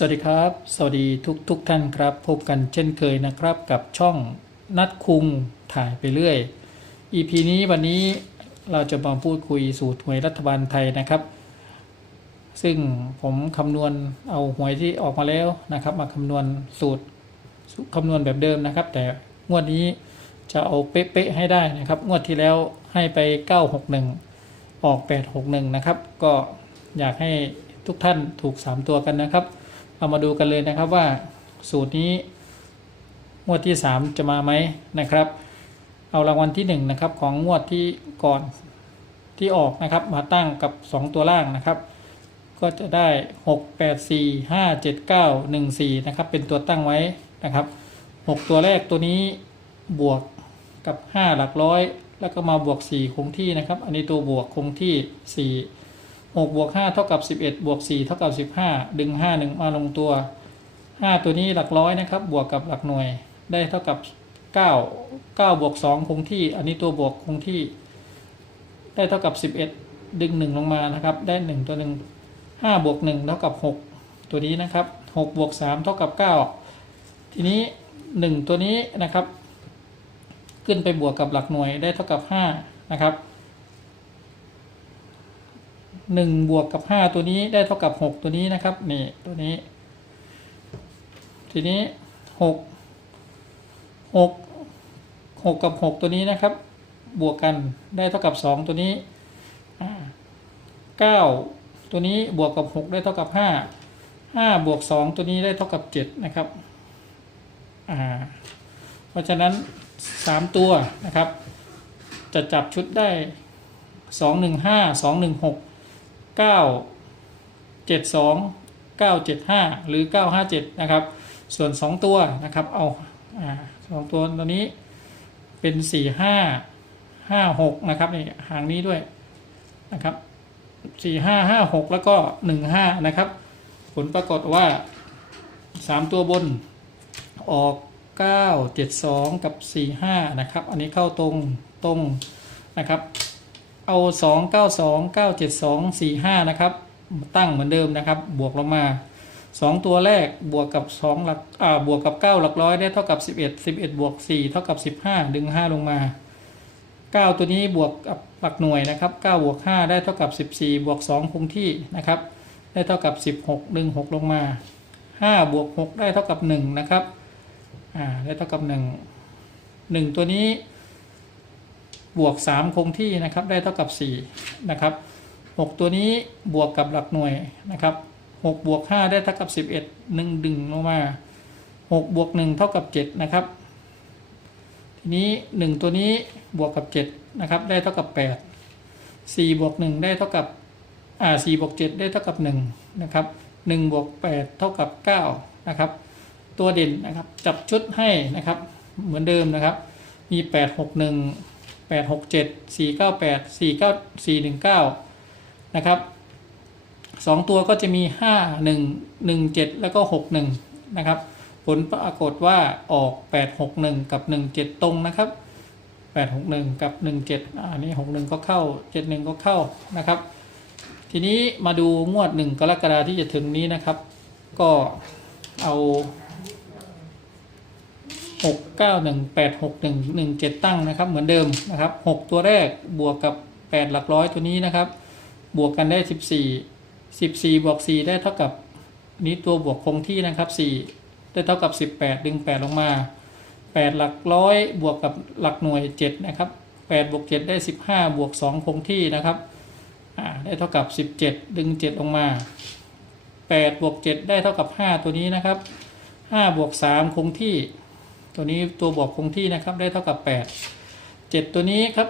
สวัสดีครับ สวัสดีทุกทุกท่านครับ พบกันเช่นเคยนะครับกับช่องนัดคุงถ่ายไปเรื่อย EP นี้วันนี้เราจะมาพูดคุยสูตรหวยรัฐบาลไทยนะครับ ซึ่งผมคำนวณเอาหวยที่ออกมาแล้วนะครับ มาคำนวณสูตรคำนวณแบบเดิมนะครับ แต่งวดนี้จะเอาเป๊ะๆให้ได้นะครับ งวดที่แล้วให้ไป 961 ออก 861 นะครับ ก็อยากให้ทุกท่านถูก 3 ตัวกันนะครับ เรามาดูกันเลยนะครับว่าสูตรนี้งวดที่ 3 จะมาไหมนะครับ เอารางวัลที่1นะครับของงวดที่ก่อนที่ออกนะครับ มาตั้งกับ 2 ตัวล่างนะครับ ก็จะได้ 6 8 4 5 7 9 1 4นะครับเป็นตัวตั้งไว้นะครับ 6 ตัวแรกตัวนี้บวกกับ 5 หลักร้อย แล้วก็มาบวก 4 คงที่นะครับ อันนี้ตัวบวกคงที่ 4 6บวก5เท่ากับ11บวก4เท่ากับ15 ดึง5 1มาลงตัว 5 ตัวนี้หลักร้อยนะครับ บวกกับหลักหน่วยได้เท่ากับ 9 9บวก2คงที่ อันนี้ตัวบวกคงที่ ได้เท่ากับ 11 ดึง 1 ลงมานะครับ ได้ 1 ตัวหนึ่ง5บวก1เท่ากับ 6 ตัวนี้นะครับ6บวก3เท่ากับ 9 ทีนี้ 1 ตัวนี้นะครับ ขึ้นไปบวกกับหลักหน่วยได้เท่ากับ5นะครับ หนึ่งบวกกับห้าตัวนี้ได้เท่ากับหกตัวนี้นะครับนี่ตัวนี้ ทีนี้หกหกหกกับหกตัวนี้นะครับ บวกกันได้เท่ากับสองตัวนี้เก้าตัวนี้บวกกับหกได้เท่ากับห้าห้าบวกสองตัวนี้ได้เท่ากับเจ็ดนะครับเพราะฉะนั้นสามตัวนะครับ จะจับชุดได้สองหนึ่งห้าสองหนึ่งหก เก้าเจ็ดสองเก้าเจ็ดห้าหรือเก้าห้าเจ็ดนะครับ ส่วนสองตัวนะครับ เอาสองตัวตัวนี้เป็นสี่ห้าห้าหกนะครับนี่หางนี้ด้วยนะครับสี่ห้าห้าหกแล้วก็หนึ่งห้านะครับ ผลปรากฏว่าสามตัวบนออกเก้าเจ็ดสองกับสี่ห้านะครับ อันนี้เข้าตรงตรงนะครับ เอา 2 9 2 9 7 2 4 5 นะครับ ตั้งเหมือนเดิมนะครับ บวกลงมา 2 ตัวแรกบวกกับ2หลักอ่าบวกกับ 9 หลักร้อยได้เท่ากับ 11 11 บวก 4 เท่ากับ 15 ดึง 5 ลงมา 9 ตัวนี้บวกกับหลักหน่วยนะครับ 9 บวก 5 ได้เท่ากับ 14 บวก 2 คงที่นะครับ ได้เท่ากับ 16 ดึง 6 ลงมา 5 บวก 6 ได้เท่ากับ 1 นะครับ อ่า ได้เท่ากับ 1 1 ตัวนี้ บวก 3 คงที่นะครับได้เท่ากับ4นะครับ6ตัวนี้บวกกับหลักหน่วยนะครับ6บวก5ได้เท่ากับ 11 1ดึงลงมา6บวก1เท่ากับ7นะครับทีนี้ 1 ตัวนี้บวกกับ7นะครับได้เท่ากับ 8 4บวก1ได้เท่ากับอ่า4บวก7ได้เท่ากับ1นะครับ1บวก8เท่ากับ9นะครับตัวเด่นนะครับจับชุดให้นะครับเหมือนเดิมนะครับมี 8 6 1 8 6 7 4 9 8 4 9 4 1 9 นะครับสองตัวก็จะมี 5 1 1 7 แล้วก็ 6 1 นะครับ ผลปรากฏว่าออก 8 6 1 กับ 1 7 ตรงนะครับ 8 6 1 กับ 1 7อันนี้ 6 1 ก็เข้า 7 1 ก็เข้านะครับ ทีนี้มาดูงวด 1 กรกฎาที่จะถึงนี้นะครับ ก็เอา หกเก้าหนึ่งแปดหกหนึ่งหนึ่งเจ็ดตั้งนะครับ เหมือนเดิมนะครับหกตัวแรกบวกกับแปดหลักร้อยตัวนี้นะครับ บวกกันได้สิบสี่สิบสี่บวกสี่ได้เท่ากับนี้ตัวบวกคงที่นะครับสี่ได้เท่ากับสิบแปดดึงแปดลงมาแปดหลักร้อยบวกกับหลักหน่วยเจ็ดนะครับแปดบวกเจ็ดได้สิบห้าบวกสองคงที่นะครับได้เท่ากับสิบเจ็ดดึงเจ็ดลงมาแปดบวกเจ็ดได้เท่ากับห้าตัวนี้นะครับห้าบวกสามคงที่ ตัวนี้ตัวบวกคงที่นะครับได้เท่ากับ 8 7 ตัวนี้ครับ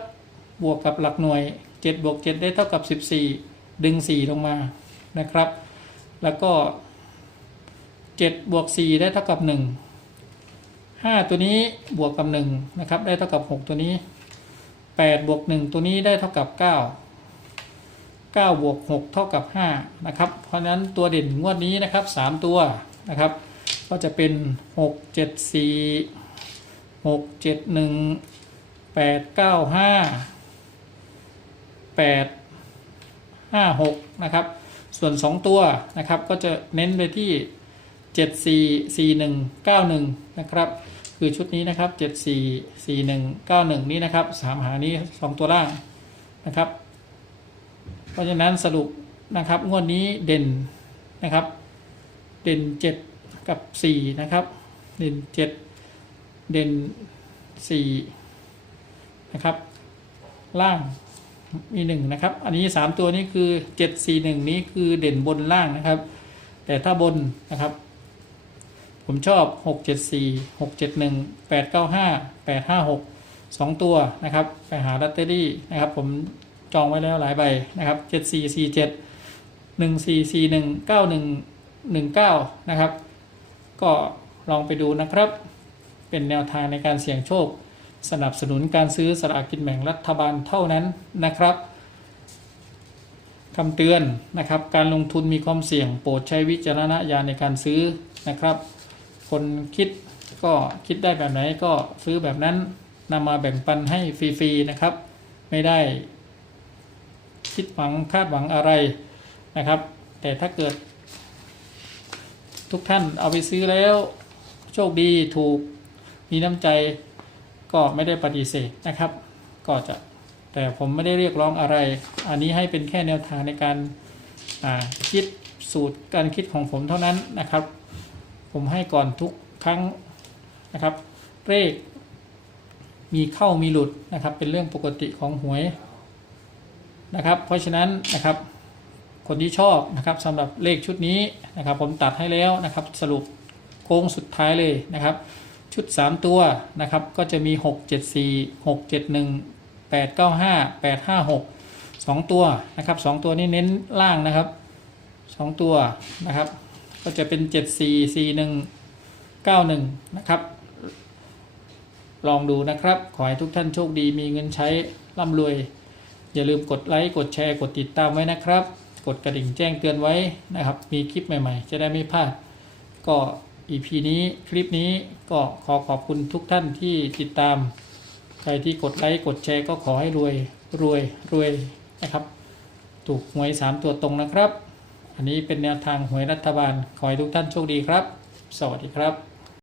บวกกับหลักหน่วย 7 บวก 7 ได้เท่ากับ 14 ดึง 4 ลงมานะครับ แล้วก็ 7 บวก 4 ได้เท่ากับ 1 5 ตัวนี้บวกกับ1นะครับได้เท่ากับ 6 ตัวนี้ 8 บวก 1 ตัวนี้ได้เท่ากับ 9 9 บวก 6 เท่ากับ 5 นะครับ เพราะฉะนั้นตัวเด่นงวดนี้นะครับ 3 ตัวนะครับ ก็จะเป็นหกเจ็ดสี่หกเจ็ดหนึ่งแปดเก้าห้าแปดห้าหกนะครับ ส่วนสองตัวนะครับก็จะเน้นไปที่เจ็ดสี่สี่หนึ่งเก้าหนึ่งนะครับ คือชุดนี้นะครับเจ็ดสี่สี่หนึ่งเก้าหนึ่งนี้นะครับสามหานี้สองตัวล่างนะครับ เพราะฉะนั้นสรุปนะครับงวดนี้เด่นนะครับ เด่นเจ็ด กับสี่นะครับ เด่นเจ็ดเด่นสี่นะครับ ล่างมีหนึ่งนะครับ อันนี้สามตัวนี้คือเจ็ดสี่หนึ่งนี้คือเด่นบนล่างนะครับ แต่ถ้าบนนะครับ ผมชอบหกเจ็ดสี่หกเจ็ดหนึ่งแปดเก้าห้าแปดห้าหกสองตัวนะครับ ไปหาลอตเตอรี่นะครับ ผมจองไว้แล้วหลายใบนะครับเจ็ดสี่สี่เจ็ดหนึ่งสี่สี่หนึ่งเก้าหนึ่งหนึ่งเก้านะครับ ก็ลองไปดูนะครับ เป็นแนวทางในการเสี่ยงโชค สนับสนุนการซื้อสลากกินแบ่งรัฐบาลเท่านั้นนะครับคำเตือนนะครับ การลงทุนมีความเสี่ยงโปรดใช้วิจารณญาณในการซื้อนะครับ คนคิดก็คิดได้แบบไหนก็ซื้อแบบนั้นนำมาแบ่งปันให้ฟรีๆนะครับ ไม่ได้ คิดหวังคาดหวังอะไรนะครับ แต่ถ้าเกิด ทุกท่านเอาไปซื้อแล้ว โชคดีถูกมีน้ำใจก็ไม่ได้ปฏิเสธนะครับ ก็จะแต่ผมไม่ได้เรียกร้องอะไร อันนี้ให้เป็นแค่แนวทางในการคิดสูตรการคิดของผมเท่านั้นนะครับ ผมให้ก่อนทุกครั้งนะครับเลขมีเข้ามีหลุดนะครับ เป็นเรื่องปกติของหวยนะครับ เพราะฉะนั้นนะครับ คนที่ชอบนะครับสำหรับเลขชุดนี้นะครับ ผมตัดให้แล้วนะครับ สรุปโค้งสุดท้ายเลยนะครับ ชุด 3 ตัวนะครับ ก็จะมี 6 7 4 6 7 1 8 9 5 8 5 6 2 ตัวนะครับ 2 ตัวนี้เน้นล่างนะครับ 2 ตัวนะครับ ก็จะเป็น 7 4 4 1 9 1 นะครับ ลองดูนะครับ ขอให้ทุกท่านโชคดีมีเงินใช้ร่ำรวย อย่าลืมกดไลค์ กดแชร์ กดติดตามไว้นะครับ กดกระดิ่งแจ้งเตือนไว้นะครับ มีคลิปใหม่ๆ จะได้ไม่พลาด ก็ EP นี้คลิปนี้ก็ขอขอบคุณทุกท่านที่ติดตาม ใครที่กดไลค์กดแชร์ก็ขอให้รวยรวยรวยนะครับ ถูกหวย 3 ตัวตรงนะครับ อันนี้เป็นแนวทางหวยรัฐบาล ขอให้ทุกท่านโชคดีครับ สวัสดีครับ